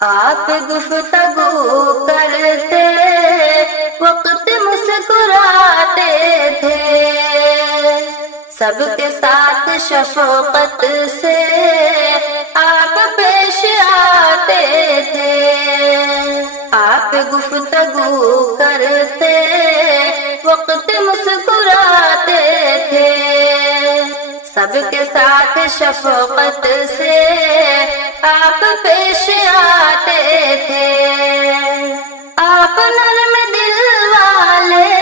آپ گفتگو کرتے وقت مسکراتے تھے، سب کے ساتھ شفقت سے آپ پیش آتے تھے۔ آپ گفتگو کرتے وقت مسکراتے تھے، سب کے ساتھ شفقت سے آپ پیش آتے تھے۔ آپ نرم دل والے،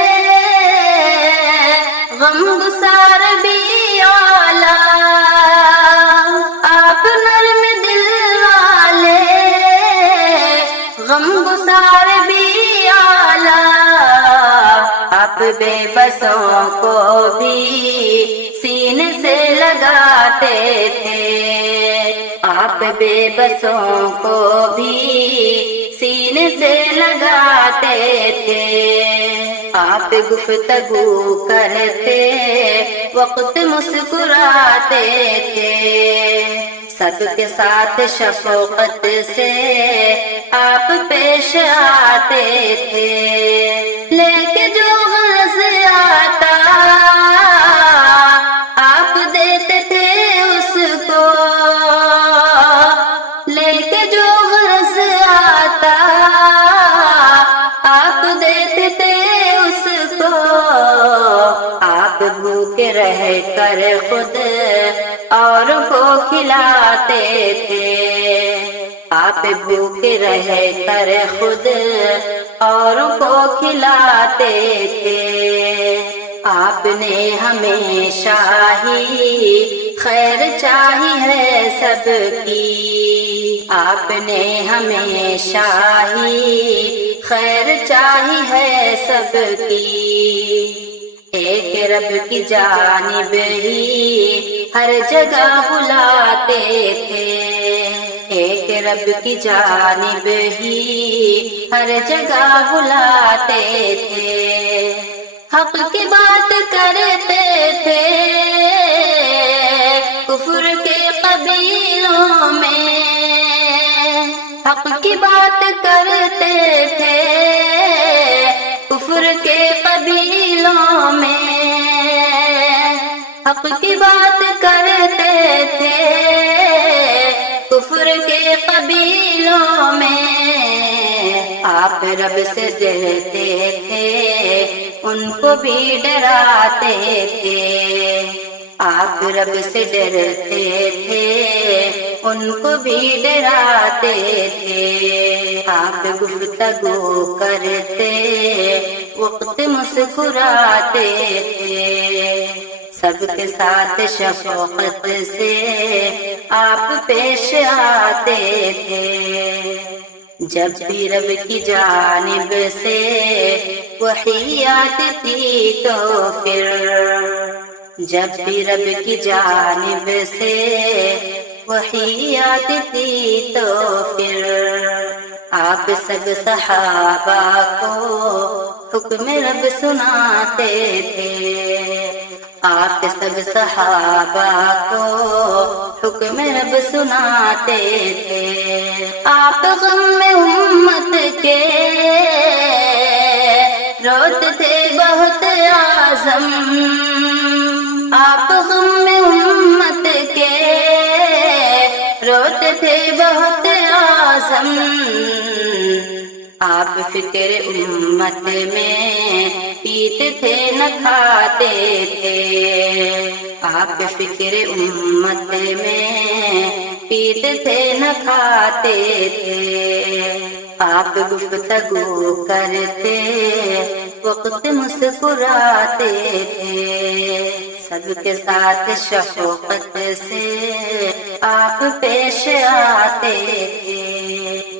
غم گسار بھی اعلیٰ۔ آپ نرم دل والے، غم گسار بھی اعلیٰ۔ آپ بے بسوں کو بھی سینے سے لگاتے تھے، آپ بے بسوں کو بھی سینے سے لگاتے تھے۔ آپ گفتگو کرتے وقت مسکراتے تھے، سب کے ساتھ شفقت سے آپ پیش آتے تھے۔ لے کے جو غرض آتا آپ دیتے تھے اس کو، لے کے جو غرض آتا آپ دیتے تھے اس کو۔ آپ بھوکے رہ کر خود اوروں کو کھلاتے تھے، آپ بھوکے رہ کر خود اوروں کو کھلاتے تھے۔ آپ نے ہمیشہ ہی خیر چاہی ہے سب کی، آپ نے ہمیشہ ہی خیر چاہی ہے سب کی۔ ایک رب کی جانب ہی ہر جگہ بلاتے تھے، ایک رب کی جانب ہی ہر جگہ بلاتے تھے۔ حق کی بات کرتے تھے کفر کے قبیلوں میں، حق کی بات کرتے تھے کفر کے قبیلوں میں، حق کی بات کرتے تھے کفر کے قبیلوں میں۔ آپ رب سے ڈرتے تھے، ان کو بھی ڈراتے تھے، آپ رب سے ڈرتے تھے، ان کو بھی ڈراتے تھے۔ آپ گفتگو کرتے وقت مسکراتے تھے، سب کے ساتھ شفقت سے آپ پیش آتے تھے۔ جب بھی رب کی جانب سے وحی آتی تھی تو پھر، جب بھی رب کی جانب سے وحی آتی تھی تو پھر، آپ سب صحابہ کو حکم رب سناتے تھے، آپ سب صحابہ کو حکم رب سناتے تھے۔ آپ غم امت کے روتے تھے بہت اعظم، آپ غم امت کے روتے تھے بہت اعظم۔ آپ فکر امت میں پیتے تھے نہ کھاتے تھے، آپ فکر امت میں پیتے تھے نہ کھاتے تھے۔ آپ گفتگو کرتے وقت مسکراتے تھے، سب کے ساتھ شفقت سے آپ پیش آتے تھے۔